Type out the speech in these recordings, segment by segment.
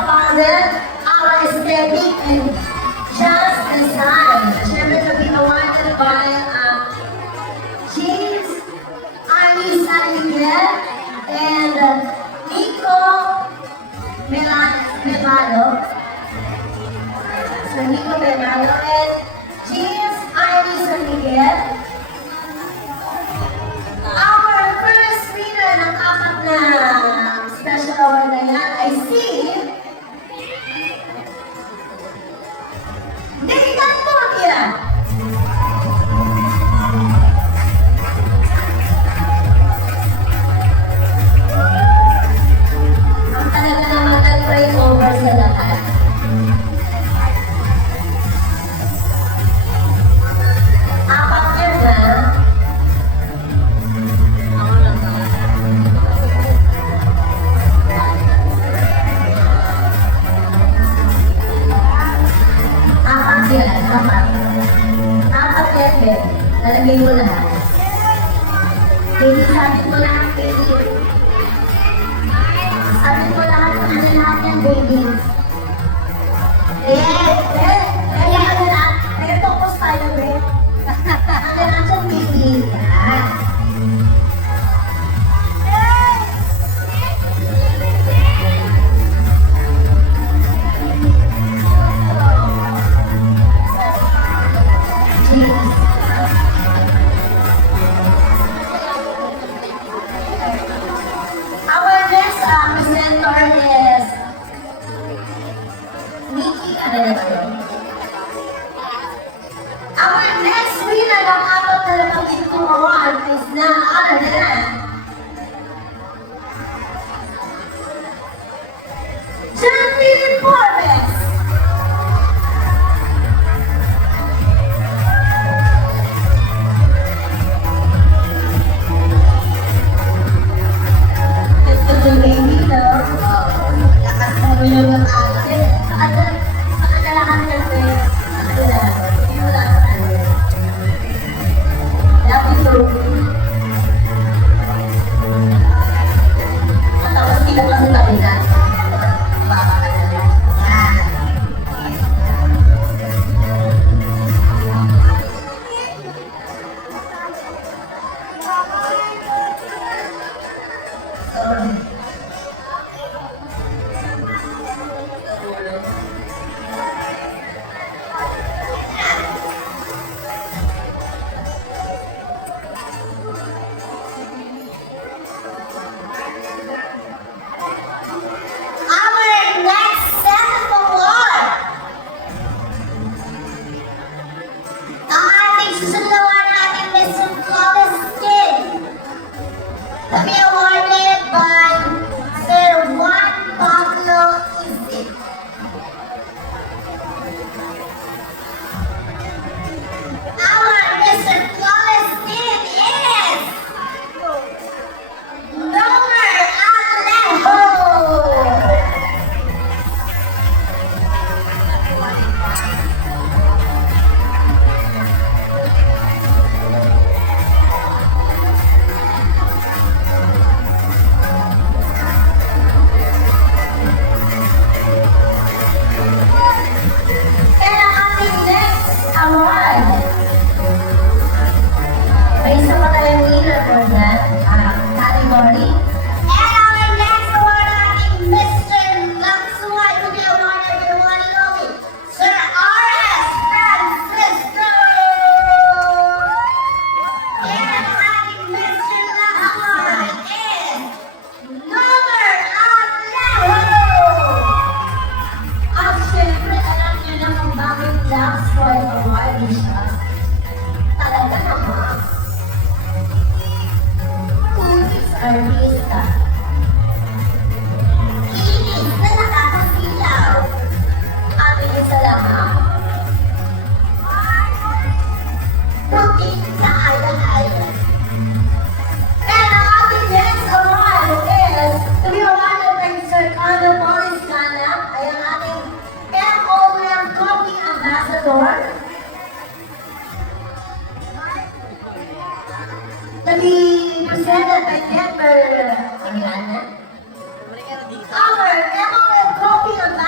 about it, our aesthetic and just design. Siyempre na binawanan by James, Arnie Saniguel, and Nico Melano. So Nico Melano and James, Arnie Saniguel. Our first winner ng apat na special award na yan ay si Nathan Mogia. Ang talaga naman nag-pray over sa lahat. Apat yan na. Apat yan, Ben. Nalagay mo lahat. Baby, sabit mo lahat, baby. Sabit mo lahat, lahat yan, baby. Yes, Ben. Kaya ano lahat. Kaya focus tayo, Ben. Ano lahat yan, baby. Yan. Our next presenter is Nikki. Our next winner ng apat na napagitong award is none other than John Philip Forbes. To be awarded by Sir Juan Pablo Isip. Our Mr. Flawless Kid is Nomer Alejo. Artista. Inis na nakakasilaw. Ating isa lamang. Puti sa island. And ang ating next award is to be awarded by Sir Carlo Morris Gana, ay ang ating MOM Coffee Ambassador. To be presented by Denver Our MOM Coffee Ambassador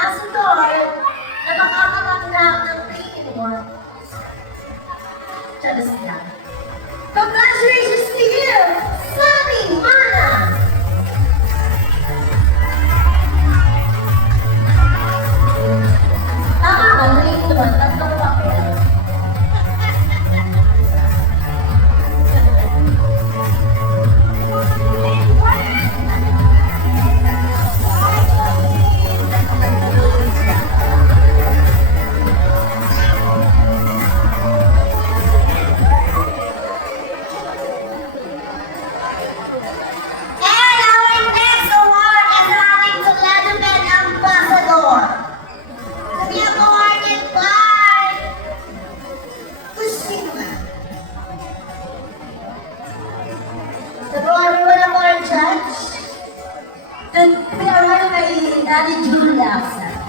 Julia.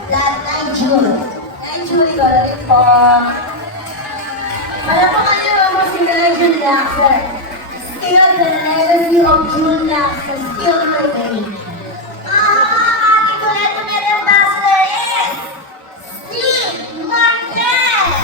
Lahat na Julie. Julie ko na rin po. Palapakan niyo ako si Julia. Still the legacy of Julia. Still my name. Ating kulit na ambassador is Steve Marquez.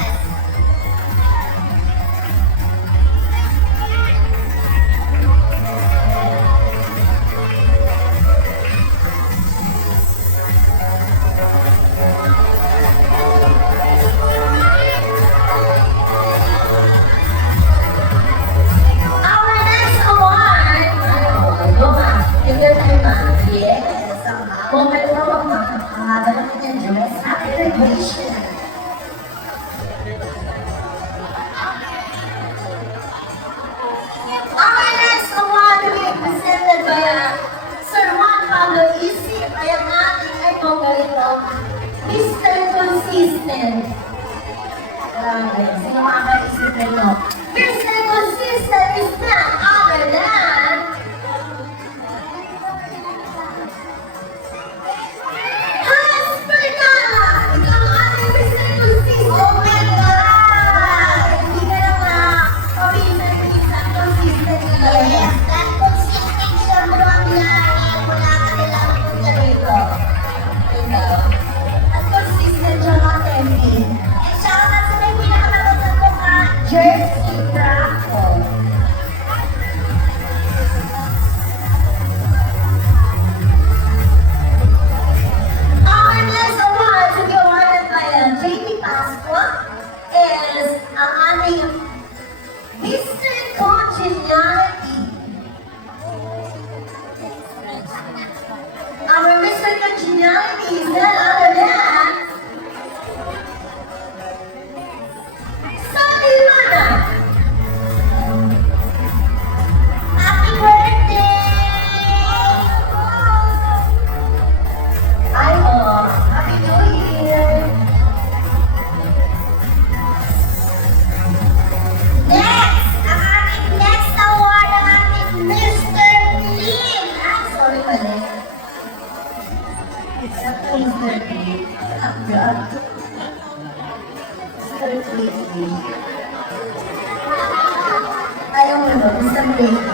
Mr. Consistent. Sino makakaisip na ito? Mr. Consistent is none other than Hans Bernala! Ikaw ang ating Mr. Consistent! Oh my God! Hindi ka na mapinsan consistent. Yes, that consistent siya mo ang lahi mula kanilang punta rito. At consistent siya mga tempi. And shoutout sa may pinakamalutang ko ka, Jersey Braco. Our next award to be awarded by JP Pasqua is ang aming Mr. Congeniality. Our Mr. Congeniality is none other than Sunny Luna. Happy birthday! Ay, oh, Happy New Year! Next! Ang ating next award, ang ating Mr. Clean. Ah, sorry pala. Mr. Clean. Ang God. Mr. Clean. Ayaw mo ba? Mr. Clean.